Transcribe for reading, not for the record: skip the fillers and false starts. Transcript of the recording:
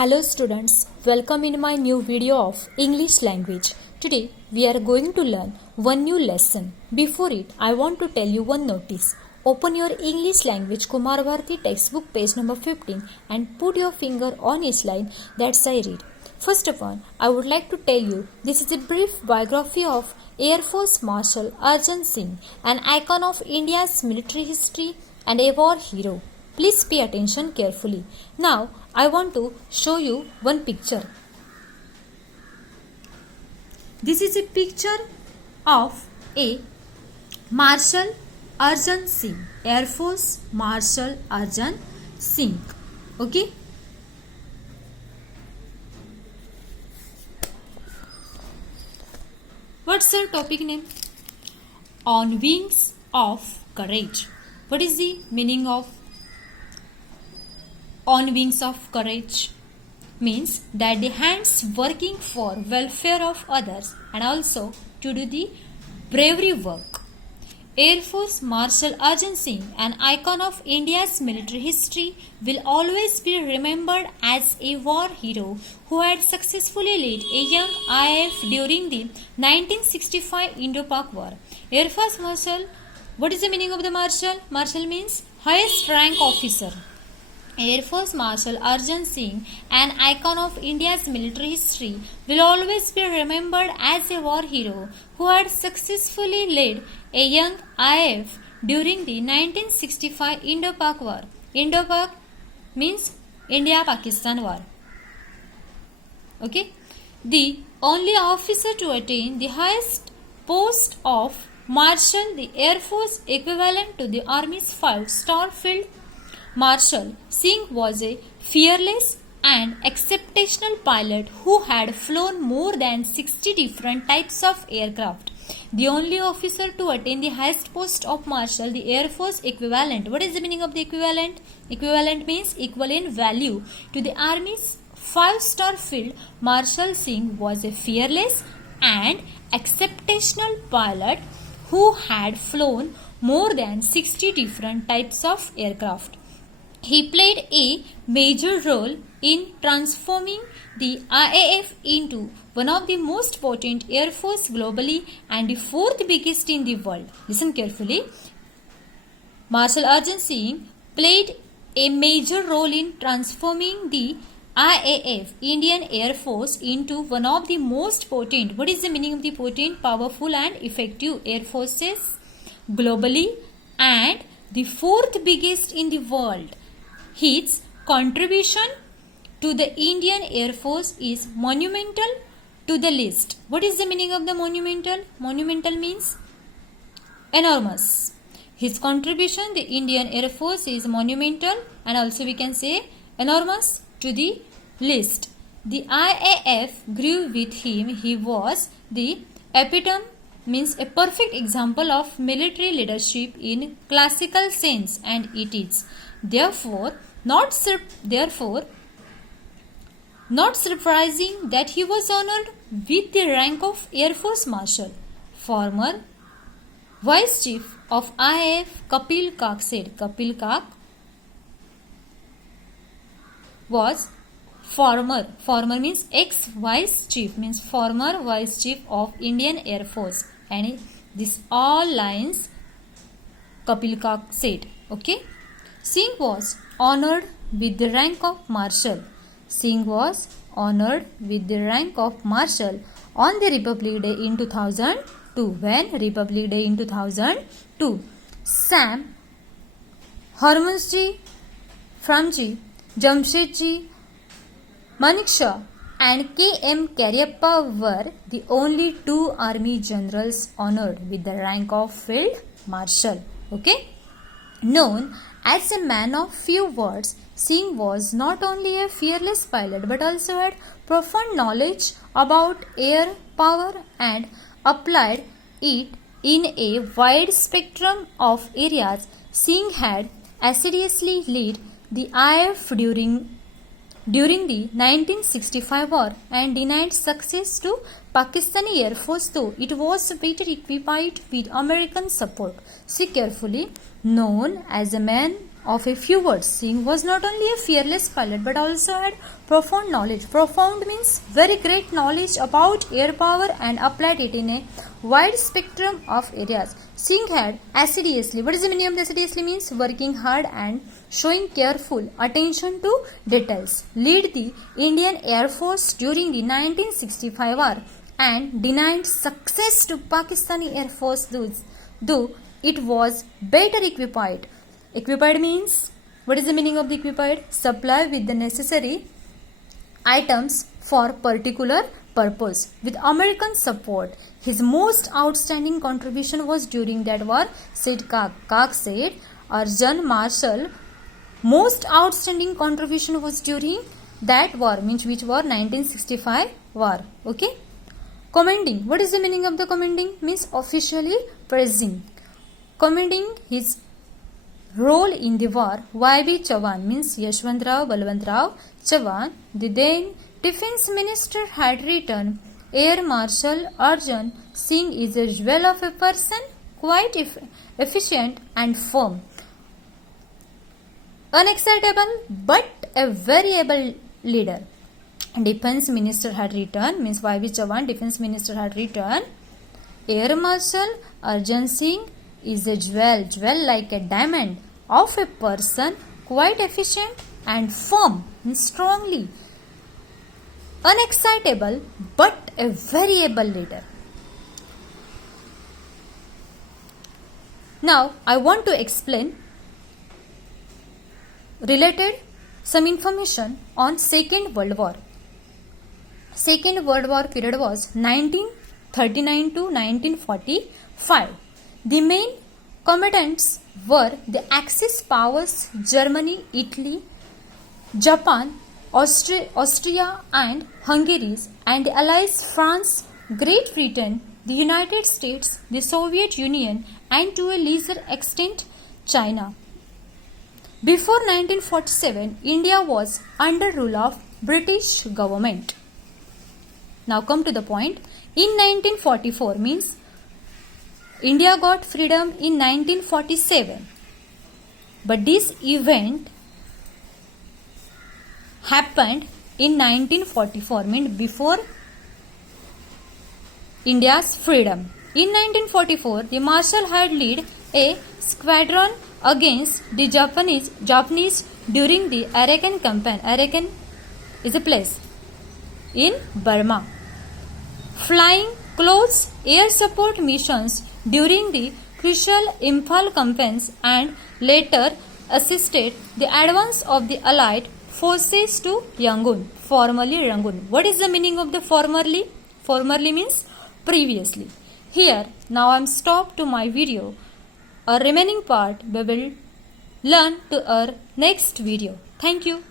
Hello students, welcome in my new video of English language. Today we are going to learn one new lesson. Before it, I want to tell you one notice. Open your English language Kumar Bharati textbook page number 15 and put your finger on each line that I read. First of all, I would like to tell you this is a brief biography of Air Force Marshal Arjun Singh, an icon of India's military history and a war hero. Please pay attention carefully. Now, I want to show you one picture. This is a picture of a Marshal Arjun Singh, Air Force Marshal Arjun Singh. Okay. What's the topic name? On Wings of Courage. What is the meaning of on wings of courage? Means that the hands working for welfare of others and also to do the bravery work. Air Force Marshal Arjun Singh, an icon of India's military history, will always be remembered as a war hero who had successfully led a young IAF during the 1965 Indo-Pak War. Air Force Marshal, what is the meaning of the Marshal? Marshal means highest rank officer. Air Force Marshal Arjun Singh, an icon of India's military history, will always be remembered as a war hero who had successfully led a young IAF during the 1965 Indo-Pak War. Indo-Pak means India-Pakistan War. Okay. The only officer to attain the highest post of Marshal, the Air Force equivalent to the Army's 5-star Field Marshal, Singh was a fearless and exceptional pilot who had flown more than 60 different types of aircraft. The only officer to attain the highest post of Marshal, the Air Force equivalent. What is the meaning of the equivalent? Equivalent means equal in value to the Army's 5-star Field Marshal. Singh was a fearless and exceptional pilot who had flown more than 60 different types of aircraft. He played a major role in transforming the IAF into one of the most potent air force globally and the fourth biggest in the world. Listen carefully. Marshal Arjun Singh played a major role in transforming the IAF, Indian Air Force, into one of the most potent. What is the meaning of the potent? Powerful and effective air forces globally and the fourth biggest in the world. His contribution to the Indian Air Force is monumental to the list. What is the meaning of the monumental? Monumental means enormous. His contribution to the Indian Air Force is monumental and also we can say enormous to the list. The IAF grew with him. He was the epitome, means a perfect example of military leadership in classical sense, and it is therefore not surprising that he was honored with the rank of Air Force Marshal. Former Vice Chief of IAF Kapil Kak said. Kapil Kak was former means ex-vice chief, means former vice chief of Indian Air Force, and this all lines Kapil Kak said. Okay. Singh was honored with the rank of Marshal. Singh was honored with the rank of Marshal on the Republic Day in 2002. When? Republic Day in 2002. Sam Harmansji, Framji, Jamshedji, Manekshaw and K.M. Cariappa were the only two army generals honored with the rank of Field Marshal. Okay? Known as a man of few words, Singh was not only a fearless pilot but also had profound knowledge about air power and applied it in a wide spectrum of areas. Singh had assiduously led the IAF during the 1965 war and denied success to Pakistani Air Force, though it was better equipped with American support. See carefully. Known as a man of a few words. Singh was not only a fearless pilot but also had profound knowledge. Profound means very great knowledge about air power and applied it in a wide spectrum of areas. Singh had assiduously, what is the meaning of assiduously means? Working hard and showing careful attention to details. Lead the Indian Air Force during the 1965 war and denied success to Pakistani Air Force though it was better equipped. Equipped means, what is the meaning of the equipped? Supply with the necessary items for particular purpose. With American support, his most outstanding contribution was during that war, said Kaak. Kaak said Arjun Marshall most outstanding contribution was during that war, means which war? 1965 war. Okay. Commending. What is the meaning of the commending? Means officially praising. Commending his role in the war, Y.B. Chavan means Yashwantrao Balwantrao Chavan, the then defense minister, had written, Air Marshal Arjun Singh is a jewel of a person, quite efficient and firm, unexcitable but a very able leader. Defense minister had written, means Y.B. Chavan, defense minister had written, Air Marshal Arjun Singh is a jewel like a diamond of a person, quite efficient and firm and strongly, unexcitable but a very able leader. Now I want to explain related some information on Second World War. Second World War period was 1939 to 1945. The main combatants were the Axis powers Germany, Italy, Japan, Austria and Hungary, and the allies France, Great Britain, the United States, the Soviet Union, and to a lesser extent China. Before 1947, India was under rule of British government. Now come to the point. In 1944 means India got freedom in 1947. But this event happened in 1944, means before India's freedom. In 1944, the Marshal had led a squadron against the Japanese during the Arakan campaign. Arakan is a place in Burma. Flying close air support missions during the crucial Imphal campaigns and later assisted the advance of the Allied forces to Yangon, formerly Rangoon. What is the meaning of the formerly? Formerly means previously. Here, now I am stopped to my video. A remaining part we will learn to our next video. Thank you.